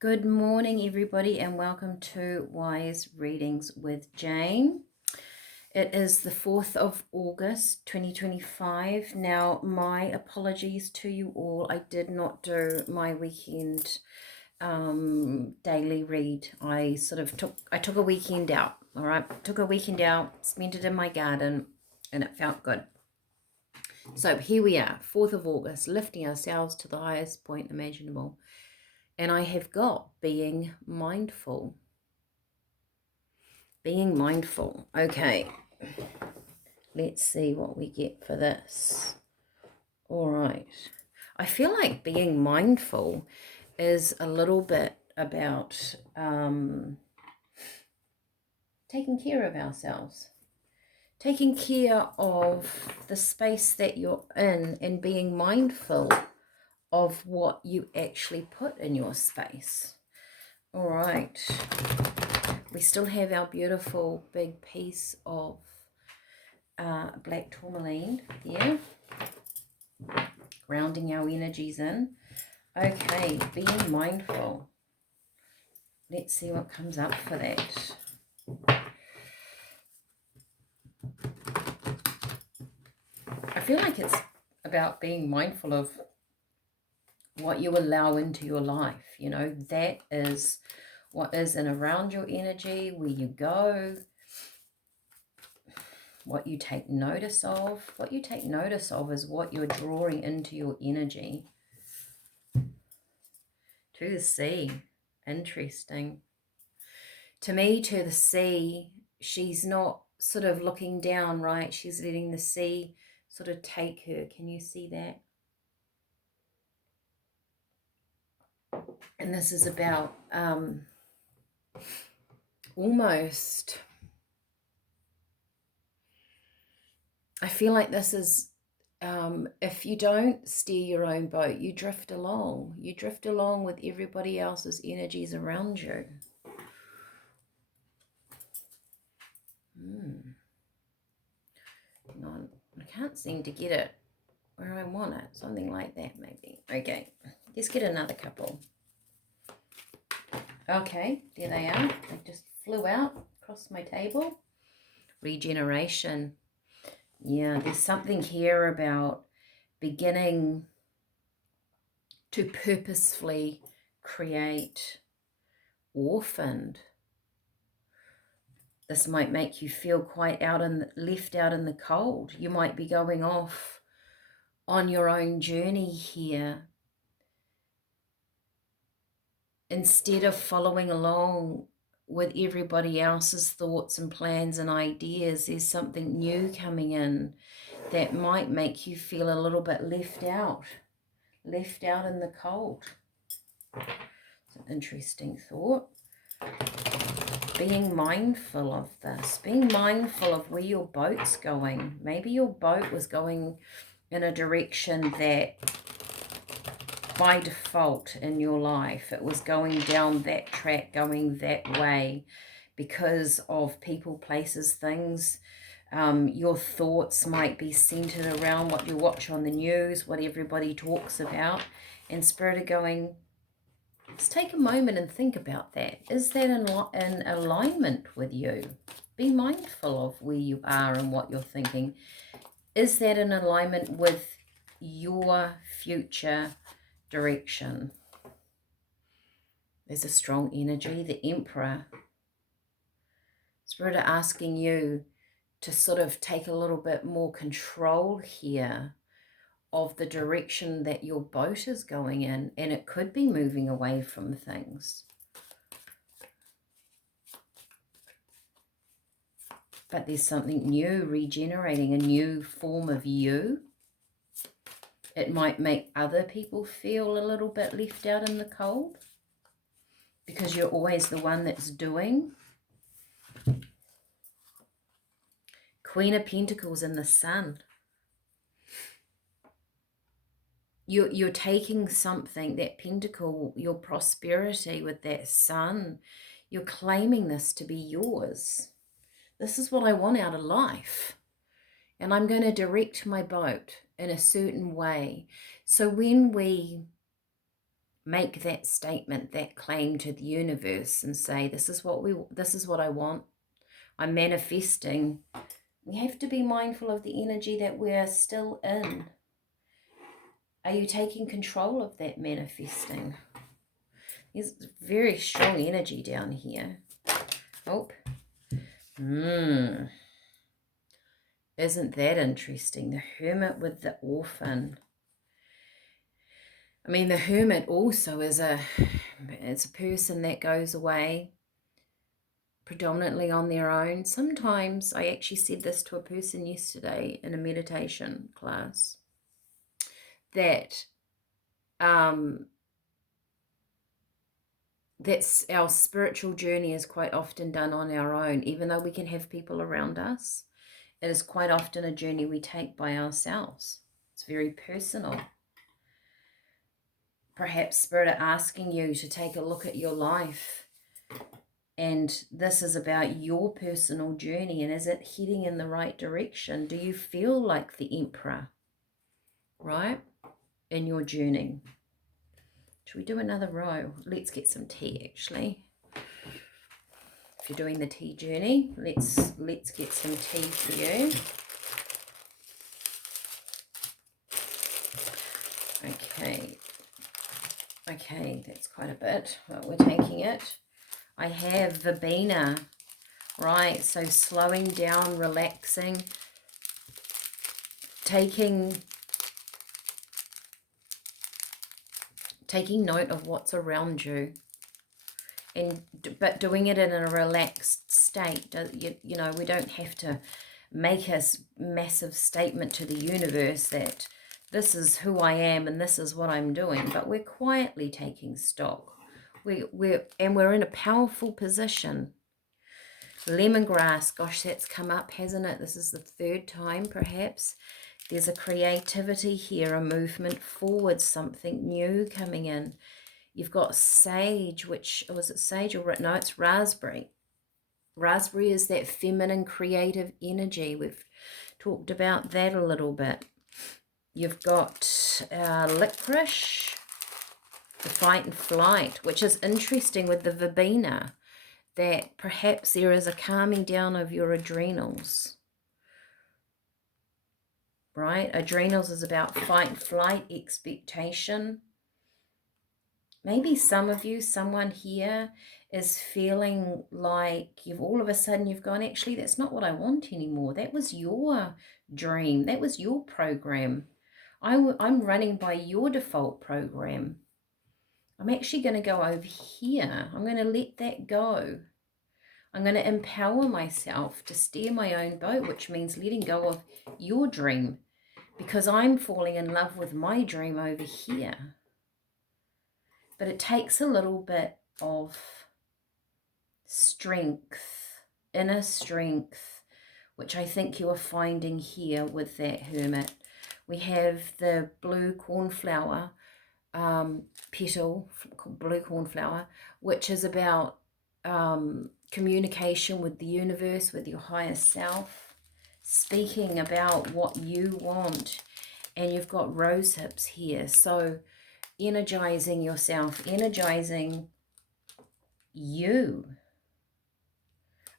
Good morning, everybody, and welcome to Wise Readings with Jane. It is the 4th of August, 2025. Now, my apologies to you all. I did not do my weekend daily read. I took a weekend out, all right? Took a weekend out, spent it in my garden, and it felt good. So here we are, 4th of August, lifting ourselves to the highest point imaginable. And I have got being mindful. Being mindful. Okay. Let's see what we get for this. All right. I feel like being mindful is a little bit about taking care of ourselves. Taking care of the space that you're in and being mindful of what you actually put in your space. All right. We still have our beautiful big piece of black tourmaline there, grounding our energies in. Okay, being mindful. Let's see what comes up for that. I feel like it's about being mindful of what you allow into your life. You know, that is what is in around your energy, where you go, what you take notice of. What you take notice of is what you're drawing into your energy. To the sea. Interesting. To me, to the sea, she's not sort of looking down, right? She's letting the sea sort of take her. Can you see that? And this is about almost, I feel like this is, if you don't steer your own boat, you drift along. You drift along with everybody else's energies around you. No, I can't seem to get it where I want it. Something like that, maybe. Okay, let's get another couple. Okay, there they are. They just flew out across my table. Regeneration. Yeah, there's something here about beginning to purposefully create orphaned. This might make you feel quite left out in the cold. You might be going off on your own journey here. Instead of following along with everybody else's thoughts and plans and ideas, there's something new coming in that might make you feel a little bit left out in the cold. It's an interesting thought. Being mindful of this, being mindful of where your boat's going. Maybe your boat was going in a direction that by default in your life, it was going down that track, going that way because of people, places, things. Your thoughts might be centered around what you watch on the news, what everybody talks about, and Spirit are going, let's take a moment and think about that. Is that in alignment with you? Be mindful of where you are and what you're thinking. Is that in alignment with your future direction? There's a strong energy, the Emperor. Spirit are asking you to sort of take a little bit more control here of the direction that your boat is going in, and it could be moving away from things. But there's something new regenerating, a new form of you. It might make other people feel a little bit left out in the cold because you're always the one that's doing. Queen of Pentacles in the Sun. You're taking something, that pentacle, your prosperity with that sun, you're claiming this to be yours. This is what I want out of life. And I'm going to direct my boat in a certain way. So when we make that statement, that claim to the universe and say, this is what I want. I'm manifesting. We have to be mindful of the energy that we're still in. Are you taking control of that manifesting? There's very strong energy down here. Oh. Isn't that interesting? The Hermit with the Orphan. I mean, the Hermit also is it's a person that goes away predominantly on their own. Sometimes, I actually said this to a person yesterday in a meditation class, that that's our spiritual journey is quite often done on our own. Even though we can have people around us, it is quite often a journey we take by ourselves. It's very personal. Perhaps Spirit are asking you to take a look at your life, and this is about your personal journey, and is it heading in the right direction? Do you feel like the Emperor, right, in your journey? Should we do another row? Let's get some tea, actually. If you're doing the tea journey, let's get some tea for you. Okay, that's quite a bit, but we're taking it. I have Verbena, right? So slowing down, relaxing, taking note of what's around you, but doing it in a relaxed state. You know, we don't have to make a massive statement to the universe that this is who I am and this is what I'm doing, but we're quietly taking stock. We're in a powerful position. Lemongrass, gosh, that's come up, hasn't it? This is the third time, perhaps. There's a creativity here, a movement forward, something new coming in. You've got sage, which, was it sage or no? It's raspberry. Raspberry is that feminine creative energy. We've talked about that a little bit. You've got licorice, the fight and flight, which is interesting with the verbena, that perhaps there is a calming down of your adrenals, right? Adrenals is about fight and flight, expectation. Maybe some of you, someone here is feeling like all of a sudden you've gone, actually, that's not what I want anymore. That was your dream. That was your program. I'm running by your default program. I'm actually going to go over here. I'm going to let that go. I'm going to empower myself to steer my own boat, which means letting go of your dream, because I'm falling in love with my dream over here. But it takes a little bit of strength, inner strength, which I think you are finding here with that Hermit. We have the blue cornflower petal, blue cornflower, which is about communication with the universe, with your higher self, speaking about what you want. And you've got rose hips here, so energizing yourself, energizing you.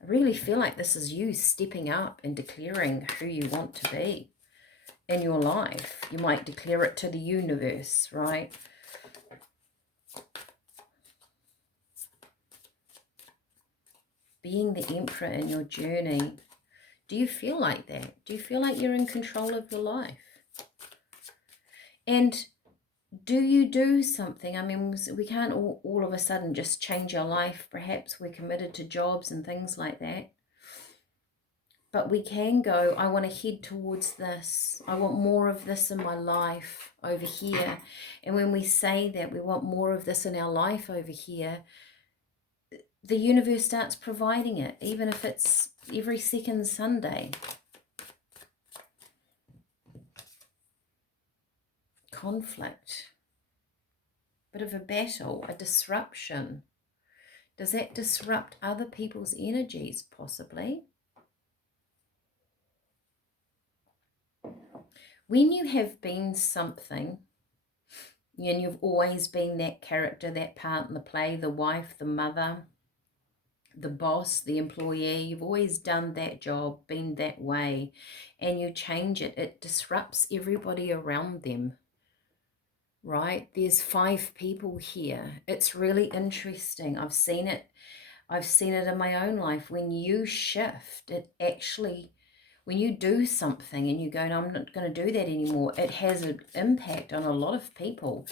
I really feel like this is you stepping up and declaring who you want to be in your life. You might declare it to the universe, right? Being the Emperor in your journey. Do you feel like that? Do you feel like you're in control of your life? And do you do something? I mean, we can't all of a sudden just change our life. Perhaps we're committed to jobs and things like that. But we can go, I want to head towards this. I want more of this in my life over here. And when we say that we want more of this in our life over here, the universe starts providing it, even if it's every second Sunday. Conflict. Bit of a battle, a disruption. Does that disrupt other people's energies, possibly? When you have been something, And you've always been that character, that part in the play, the wife, the mother, the boss, the employee. You've always done that job, been that way, and you change it. It disrupts everybody around them, right? There's 5 people here. It's really interesting. I've seen it in my own life. When you shift, it actually, when you do something and you go, no, I'm not going to do that anymore, it has an impact on a lot of people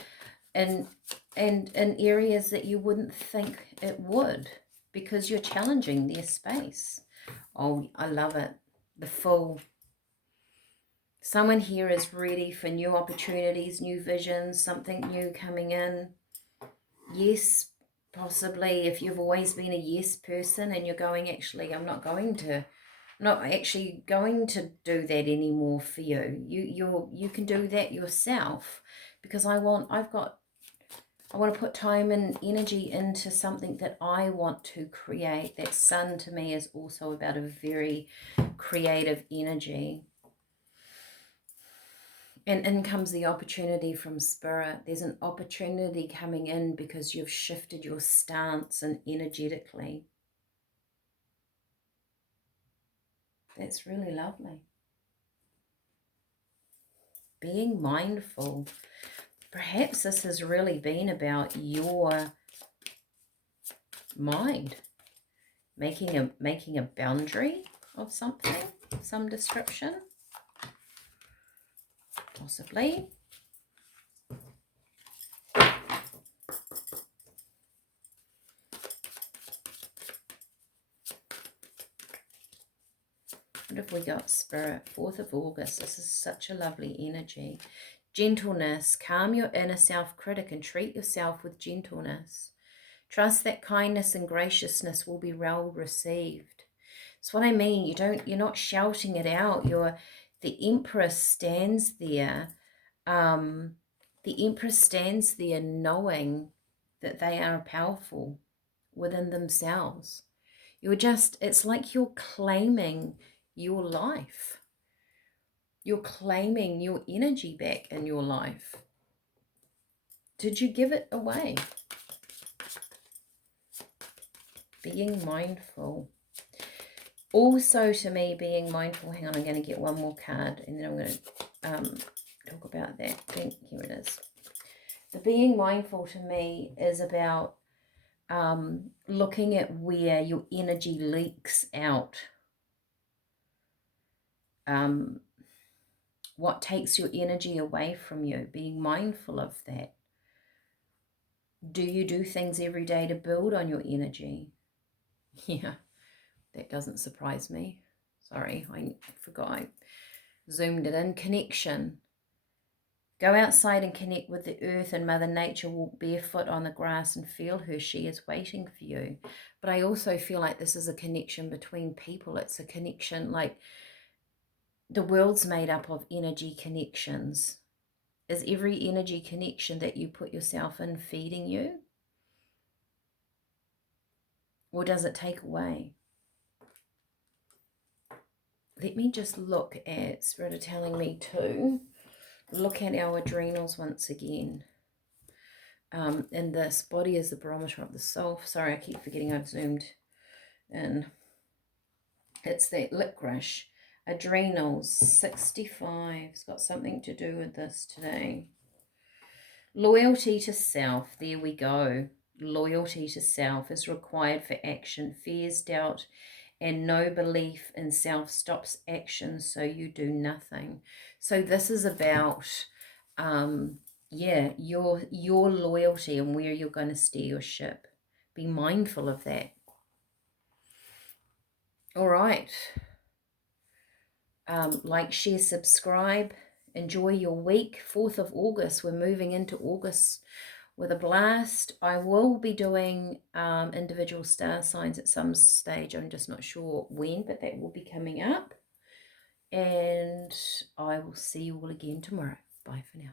and in areas that you wouldn't think it would, because you're challenging their space. Oh, I love it. The Fool. Someone here is ready for new opportunities, new visions, something new coming in. Yes, possibly if you've always been a yes person and you're going, actually, I'm not actually going to do that anymore for you. You can do that yourself, because I want to put time and energy into something that I want to create. That Sun to me is also about a very creative energy. And in comes the opportunity from Spirit. There's an opportunity coming in because you've shifted your stance and energetically. That's really lovely. Being mindful. Perhaps this has really been about your mind. Making a boundary of something, some description. Possibly. What have we got, Spirit? 4th of August. This is such a lovely energy. Gentleness. Calm your inner self-critic and treat yourself with gentleness. Trust that kindness and graciousness will be well received. That's what I mean. You're not shouting it out. The Empress stands there. The Empress stands there knowing that they are powerful within themselves. It's like you're claiming your life. You're claiming your energy back in your life. Did you give it away? Being mindful. Also, to me, being mindful, hang on, I'm going to get one more card and then I'm going to talk about that. Here it is. The being mindful to me is about looking at where your energy leaks out. What takes your energy away from you, being mindful of that. Do you do things every day to build on your energy? Yeah, that doesn't surprise me. Sorry, I forgot I zoomed it in. Connection. Go outside and connect with the earth and Mother Nature. Walk barefoot on the grass and feel her. She is waiting for you. But I also feel like this is a connection between people. It's a connection, like the world's made up of energy connections. Is every energy connection that you put yourself in feeding you? Or does it take away? Let me just look at, Spirit are telling me to look at our adrenals once again. And this body is the barometer of the soul. Sorry, I keep forgetting I've zoomed in. It's that licorice. Adrenals, 65. It's got something to do with this today. Loyalty to self. There we go. Loyalty to self is required for action. Fears, doubt, and no belief in self stops action, so you do nothing. So this is about, your loyalty and where you're going to steer your ship. Be mindful of that. All right. Like, share, subscribe. Enjoy your week. 4th of August. We're moving into August with a blast. I will be doing individual star signs at some stage. I'm just not sure when, but that will be coming up. And I will see you all again tomorrow. Bye for now.